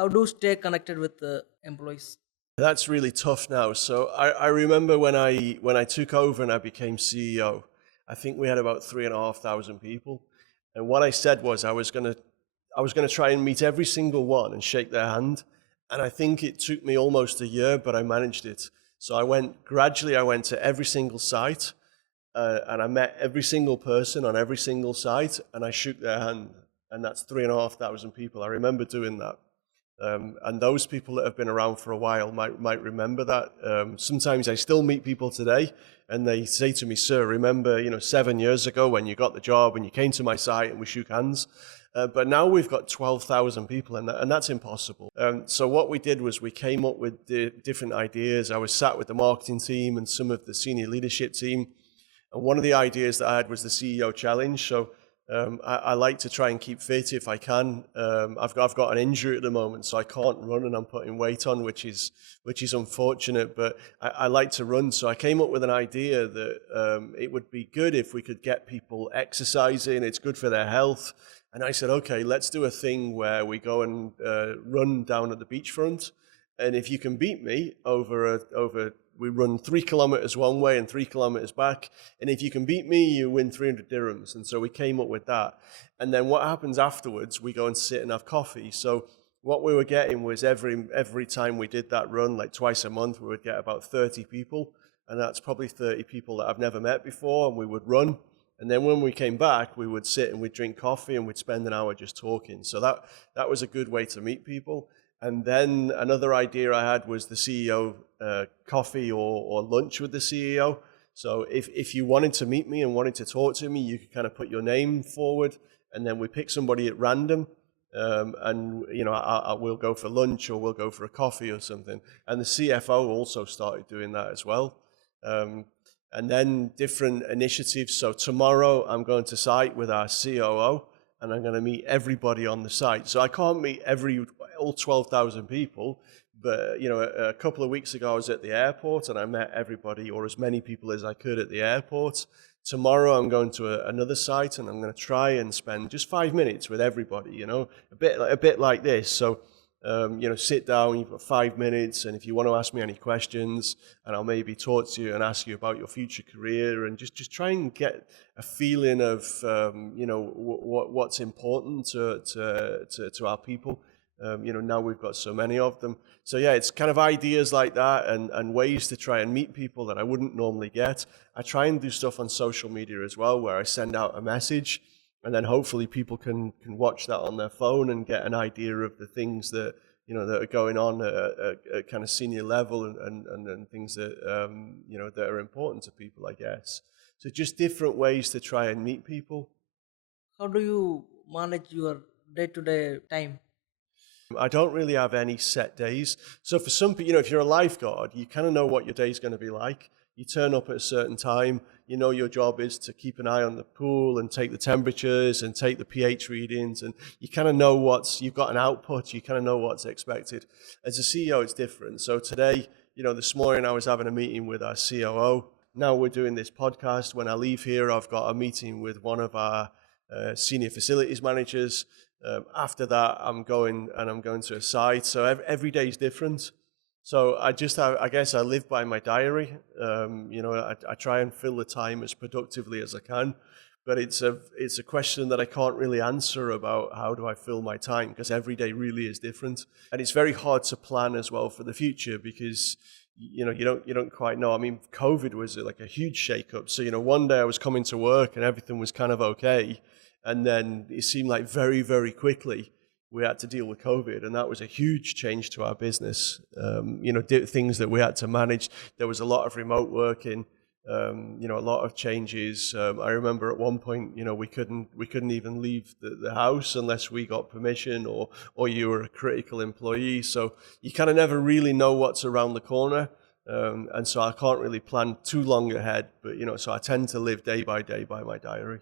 How do you stay connected with the employees? That's really tough now. So I remember when I took over and I became CEO, I think we had about 3,500 people. And what I said was I was gonna try and meet every single one and shake their hand. And I think it took me almost a year, but I managed it. So I went to every single site, and I met every single person on every single site, and I shook their hand. And that's 3,500 people. I remember doing that. And those people that have been around for a while might remember that. Sometimes I still meet people today, and they say to me, "Sir, remember, 7 years ago when you got the job and you came to my site and we shook hands." But now we've got 12,000 people, and that's impossible. So what we did was we came up with different ideas. I was sat with the marketing team and some of the senior leadership team, and one of the ideas that I had was the CEO challenge. So I like to try and keep fit if I can. I've got an injury at the moment, so I can't run, and I'm putting weight on, which is unfortunate. But I like to run, so I came up with an idea that it would be good if we could get people exercising. It's good for their health. And I said, okay, let's do a thing where we go and run down at the beachfront, and if you can beat me we run 3 kilometers one way and 3 kilometers back. And if you can beat me, you win 300 dirhams. And so we came up with that. And then what happens afterwards, we go and sit and have coffee. So what we were getting was every time we did that run, like twice a month, we would get about 30 people. And that's probably 30 people that I've never met before. And we would run. And then when we came back, we would sit and we'd drink coffee and we'd spend an hour just talking. So that was a good way to meet people. And then another idea I had was the CEO coffee or lunch with the CEO. So if you wanted to meet me and wanted to talk to me, you could kind of put your name forward, and then we pick somebody at random, and we'll go for lunch or we'll go for a coffee or something. And the CFO also started doing that as well. And then different initiatives. So tomorrow I'm going to site with our COO, and I'm going to meet everybody on the site. So I can't meet all 12,000 people, but a couple of weeks ago I was at the airport and I met everybody, or as many people as I could, at the airport. Tomorrow I'm going to another site, and I'm going to try and spend just 5 minutes with everybody. A bit like this. So sit down, you've got 5 minutes, and if you want to ask me any questions, and I'll maybe talk to you and ask you about your future career, and just try and get a feeling of what's important to our people. Now we've got so many of them. So yeah, it's kind of ideas like that and ways to try and meet people that I wouldn't normally get. I try and do stuff on social media as well, where I send out a message, and then hopefully people can watch that on their phone and get an idea of the things that that are going on at kind of senior level and things that that are important to people, I guess. So just different ways to try and meet people. How do you manage your day-to-day time? I don't really have any set days. So for some people, if you're a lifeguard, you kind of know what your day's going to be like. You turn up at a certain time. Your job is to keep an eye on the pool and take the temperatures and take the pH readings, and you kind of know you've got an output, you kind of know what's expected. As a CEO, it's different. So today, this morning I was having a meeting with our COO. Now we're doing this podcast. When I leave here, I've got a meeting with one of our senior facilities managers. After that, I'm going to a site. So every day is different. So I guess I live by my diary. I try and fill the time as productively as I can, but it's a question that I can't really answer about how do I fill my time, because every day really is different, and it's very hard to plan as well for the future, because you don't quite know. I mean, COVID was like a huge shakeup. So one day I was coming to work and everything was kind of okay, and then it seemed like very, very quickly we had to deal with COVID, and that was a huge change to our business. Things that we had to manage. There was a lot of remote working, a lot of changes. I remember at one point, we couldn't even leave the house unless we got permission, or you were a critical employee. So you kind of never really know what's around the corner. And so I can't really plan too long ahead, but so I tend to live day by day by my diary.